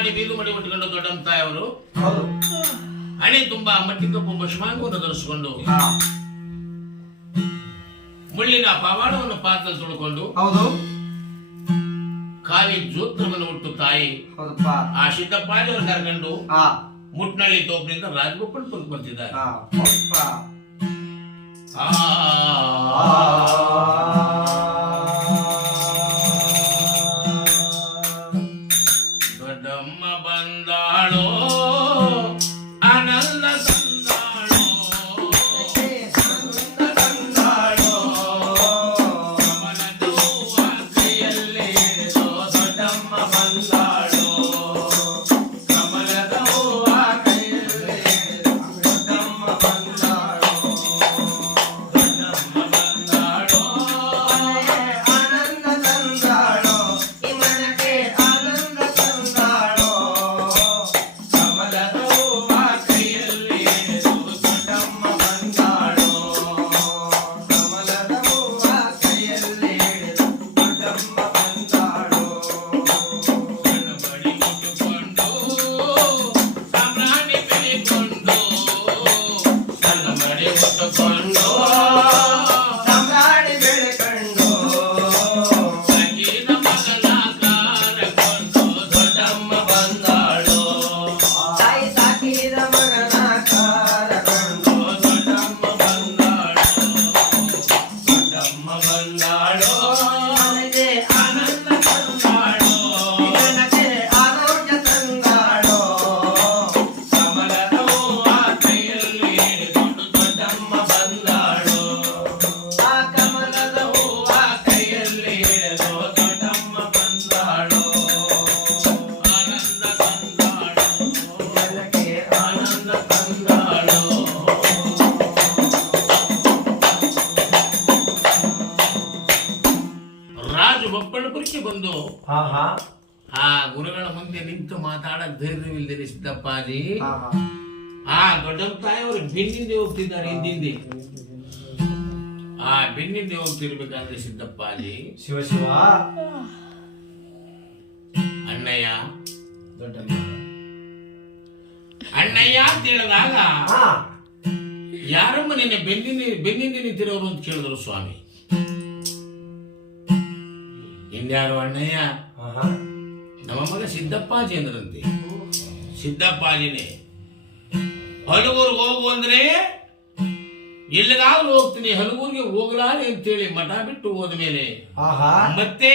ಮಾಡಿ ಬೀದು ಮಾಡಿ ಉಟ್ಕೊಂಡು ದೊಡ್ಡಮ್ಮ ತಾಯವರು. ಹಣೆ ತುಂಬಾ ಮಟ್ಟಿ ಕಪ್ಪು ಭಸ್ಮಾಂಗವನ್ನು ಧರಿಸಿಕೊಂಡು ಮುಳ್ಳಿನ ಪವಾಡವನ್ನು ಪಾತ್ರ ತುಳ್ಕೊಂಡು ಹೌದು. ಕಾವಿ ಜೋತ್ರವನ್ನು ಹುಟ್ಟು ತಾಯಿ ಆ ಸಿದ್ದಪ್ಪಾಜಿಯವರು ಕರ್ಕೊಂಡು ಮುಟ್ನಳ್ಳಿ ತೋಪಿನಿಂದ ರಾಜಗೋಪಾಲ್ ಬಂದು బ్రహ్మ బంధాలో ಮುಂದೆ ನಿಂತು ಮಾತಾಡಕ್ ಧೈರ್ಯವಿಲ್ಲದೆ ಸಿದ್ದಪ್ಪಾಜಿ. ಆ ದೊಡ್ಡಮ್ಮ ತಾಯಿಯವರು ಬೆನ್ನಿಂದೆ ಹೋಗ್ತಿದ್ದಾರೆ ಹಿಂದಿಂದೆ. ಆ ಬೆನ್ನಿಂದೆ ಹೋಗ್ತಿರ್ಬೇಕಾದ್ರೆ ಸಿದ್ದಪ್ಪಾಜಿ. ಶಿವ ಶಿವ. ಅಣ್ಣಯ್ಯ. ದೊಡ್ಡ ಅಣ್ಣಯ್ಯ ಅಂತ ಹೇಳಿದಾಗ ಯಾರಮ್ಮ ನಿನ್ನೆ ಬೆನ್ನಿನ ಬೆನ್ನಿಂದ ನಿಂತಿರೋರು ಅಂತ ಕೇಳಿದ್ರು ಸ್ವಾಮಿ. ಇನ್ಯಾರು ಅಣ್ಣಯ್ಯ? ನಮ್ಮ ಮಗ ಸಿದ್ದಪ್ಪಾಜಿ ಅಂದ್ರಂತೆ. ಸಿದ್ದಪ್ಪಾಜಿನೇ. ಹಲಗೂರ್ಗೆ ಹೋಗು ಅಂದ್ರೆ ಎಲ್ಲಿಗಾದ್ರೂ ಹೋಗ್ತೀನಿ ಹಲಗೂರಿಗೆ ಹೋಗ್ಲಾರಿ ಅಂತೇಳಿ ಮಠ ಬಿಟ್ಟು ಹೋದ ಮೇಲೆ ಆಹಾ. ಮತ್ತೆ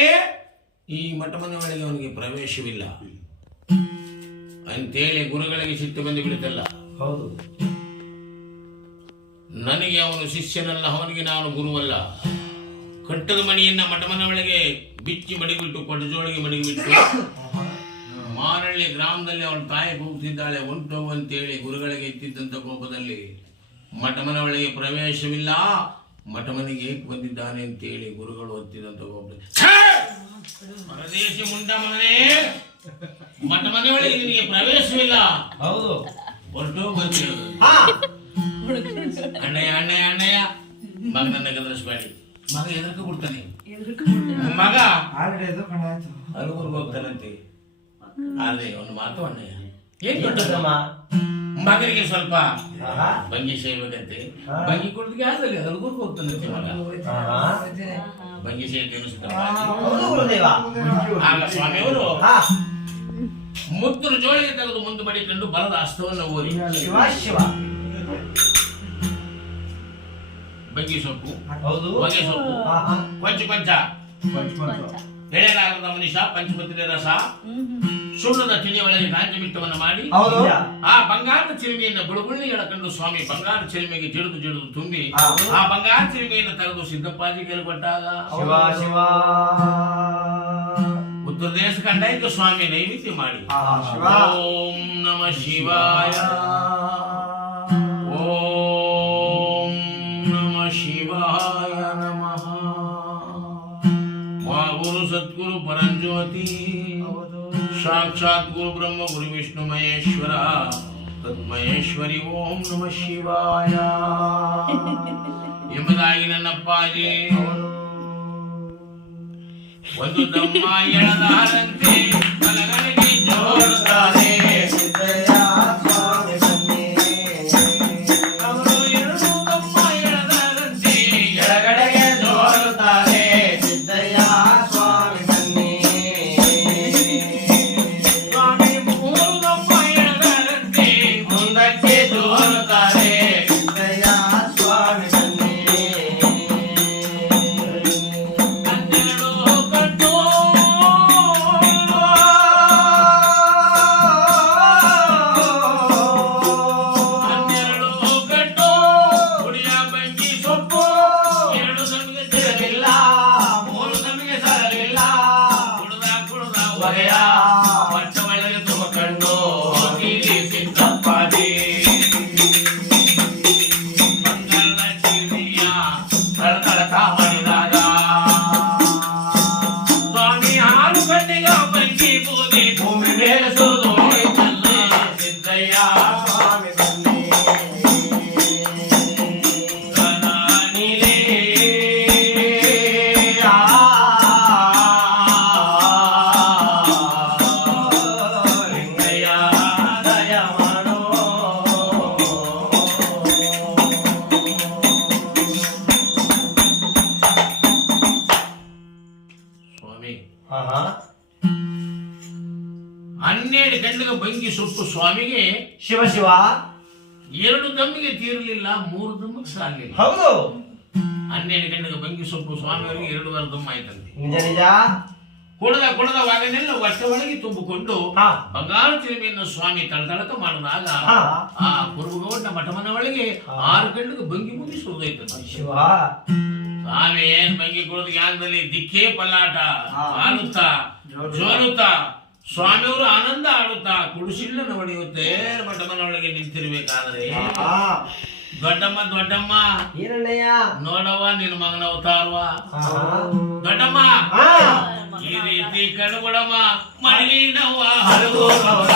ಈ ಮಠ ಮನೆ ಒಳಗೆ ಅವನಿಗೆ ಪ್ರವೇಶವಿಲ್ಲ. ಅಂತೇಳಿ ಗುರುಗಳಿಗೆ ಸಿಟ್ಟು ಬಂದು ಬಿಡುತ್ತಲ್ಲ. ಹೌದು. ನನಗೆ ಅವನು ಶಿಷ್ಯನಲ್ಲ ಅವನಿಗೆ ನಾನು ಗುರುವಲ್ಲ. ಕಟ್ಟದ ಮಣಿಯನ್ನ ಮಠಮನ ಒಳಗೆ ಬಿಚ್ಚಿ ಮಡಿಬಿಟ್ಟು ಕೊಡಜೋಳಿಗೆ ಮಡಿಬಿಟ್ಟು ಮಾರಳ್ಳಿ ಗ್ರಾಮದಲ್ಲಿ ಅವಳ ತಾಯಿ ಹೋಗ್ತಿದ್ದಾಳೆ ಉಂಟು ಅಂತೇಳಿ ಗುರುಗಳಿಗೆ ಎತ್ತಿದ್ದಂತ ಕೋಪದಲ್ಲಿ ಮಠಮನ ಒಳಗೆ ಪ್ರವೇಶವಿಲ್ಲ. ಮಠಮನಿಗೆ ಏಕೆ ಬಂದಿದ್ದಾನೆ ಅಂತೇಳಿ ಗುರುಗಳು ಒತ್ತಿದಂತ ಕೋಪದಲ್ಲಿ. ಪರದೇಶ ಮುಂಡಮನೇ ಮುಂಡ ಒಳಗೆ ನಿನಗೆ ಪ್ರವೇಶವಿಲ್ಲ. ಹೌದು. ಹೊರಟು ಅಣ್ಣಯ್ಯ ಅಣ್ಣಯ್ಯ ಅಣ್ಣಯ್ಯ. ಮಗನನ್ನ ಗದರಿಸ್ಬೇಡಿ. ಮಗ ಎದರ್ಕು ಕೊಡ್ತಾನೆ? ಮಗ. ಆಲ್ರೆಡಿ ಕಣಾಯ್ತು ಅನುಗುರ್ಗ್ ಹೋಗ್ತಾನಂತೆ. ಆದ್ರೆ ಒಂದು ಮಾತು ಅಣ್ಣಯ್ಯ. ಏನ್ ಕೊಟ್ಟದಮ್ಮ? ದೊಡ್ಡದಮ್ಮ ಮಗನಿಗೆ ಸ್ವಲ್ಪ ಭಂಗಿ ಸೇರ್ಬೇಕಂತೆ. ಹಾ. ಭಂಗಿ ಕೊಡ್ಲಿಕ್ಕೆ ಆದ್ರೆ ಹಲಗುರ್ಗ್ ಹೋಗ್ತಾನಂತೆ ಮಗ. ಭಂಗಿ ಆಗ ಸ್ವಾಮಿಯವರು ಹಾ. ಮುತ್ತರು ಜೋಳಿಗೆ ತೆಗೆದು ಮುಂದೆ ಮಡಿಕೊಂಡು ಬಲದ ಅಷ್ಟವನ್ನು ಓದಿ. ಶಿವ ಶಿವ. ಭಂಗಿ ಸೊಪ್ಪು. ಹೌದು. ಹೊಗೆ ಸೊಪ್ಪು. ಕೊಂಚ ಕೊಂಚ. ಎಳೆಲಾರದ ಮನುಷ್ಯ ಪಂಚಪತ್ರಿ ರಸ. ಸುಣ್ಣದ ತಿಳಿ ಒಳಗೆ ಕಾಂಚಿ ಬಿಟ್ಟವನ್ನು ಮಾಡಿ. ಹೌದು. ಆ ಬಂಗಾರದ ಚಿಲುಮೆಯನ್ನು ಬುಳುಗುಳ್ಳಿ ಎಳಕಂಡು ಸ್ವಾಮಿ ಬಂಗಾರ ಚಿಲುಮೆಗೆ ಜಿಡಿದು ಜಿಡಿದು ತುಂಬಿ ಆ. ಬಂಗಾರ ಚಿಲುಮೆಯನ್ನು ತೆಗೆದು ಸಿದ್ದಪ್ಪಾಜಿ ಕೊಟ್ಟಾಗ. ಶಿವಾ ಶಿವ. ಉತ್ತರ ದೇಶ ಕಂಡಾಯ್ತು ಸ್ವಾಮಿ ನೈವೇದ್ಯ ಮಾಡಿ. ಓಂ ನಮ ಶಿವಾಯ. ಪರಂಜ್ಯೋತಿ ಸಾಕ್ಷಾತ್ ಗುರು ಬ್ರಹ್ಮ ಗುರು ವಿಷ್ಣು ಮಹೇಶ್ವರ. ತದ್ಮಹೇಶ್ವರಿ ಓಂ ನಮ ಶಿವಾಯ. ಎಂಬುದಾಗಿ ನನ್ನಪ್ಪಾಜಿ. ಒಂದು ದಮ್ಮ ಎಳದಾರಂತೆ Jesus. ಹನ್ನೆರಡು ಗಂಟೆಗೆ ಬಂಗಿ ಸುಟ್ಟು ಸ್ವಾಮಿಗೆ ಶಿವ ಶಿವ. ಎರಡು ದಮ್ಮಿಗೆ ತೀರಲಿಲ್ಲ ಮೂರು ದಮ್ಮಿಗೆ ಸಾಲಿಲ್ಲ ಹೌದು. ಹನ್ನೆರಡು ಗಂಟೆಗೆ ಬಂಗಿ ಸೊಪ್ಪು ಸ್ವಾಮಿಯವರಿಗೆ ವಾರ ದಮ್ಮ ಆಯ್ತಂತೆ. ನಿಜ ನಿಜ. ಕುಡದ ಕುಡದ ವಾಗನೆಲ್ಲ ಹೊಟ್ಟೆ ಒಳಗೆ ತುಂಬಿಕೊಂಡು ಬಂಗಾರ ತಿರುಮೆಯನ್ನು ಸ್ವಾಮಿ ತಳತಳಕ ಮಾಡಿದಾಗ ಹಾ. ಆ ಕುರುಬಗೌಡ ಮಠಮನ ಒಳಗೆ ಆರು ಗಂಟೆಗೆ ಬಂಗಿ ಮುಗಿಸುವುದೈತಂತೆ ಶಿವ. ಸ್ವಾಮಿ ಏನ್ ಬಂಗಿ ಕುಡಿದ ಜ್ಞಾನದಲ್ಲಿ ದಿಕ್ಕೇ ಪಲ್ಲಾಟ ಹಾ. ಆಡುತ್ತಾ ಜೋರುತ್ತಾ ಸ್ವಾಮಿಯವರು ಆನಂದ ಆಡುತ್ತಾ ಕುಡಿಸಿಲ್ಲನ ಹೊಡೆಯುತ್ತೆ. ಮಠಮನ ಒಳಗೆ ನಿಂತಿರ್ಬೇಕಾದ್ರೆ ದೊಡ್ಡಮ್ಮ ದೊಡ್ಡಮ್ಮ. ಏನಣ್ಣಯ್ಯ ನೋಡವ್ವ ನಿನ್ ಮಗನ ಅವತಾರವ. ದೊಡ್ಡಮ್ಮ. ಈ ರೀತಿ ಕಣ್ಕೊಡಮ್ಮ ಮಡಿನವ್ವ ಹಲವು ಗೌರ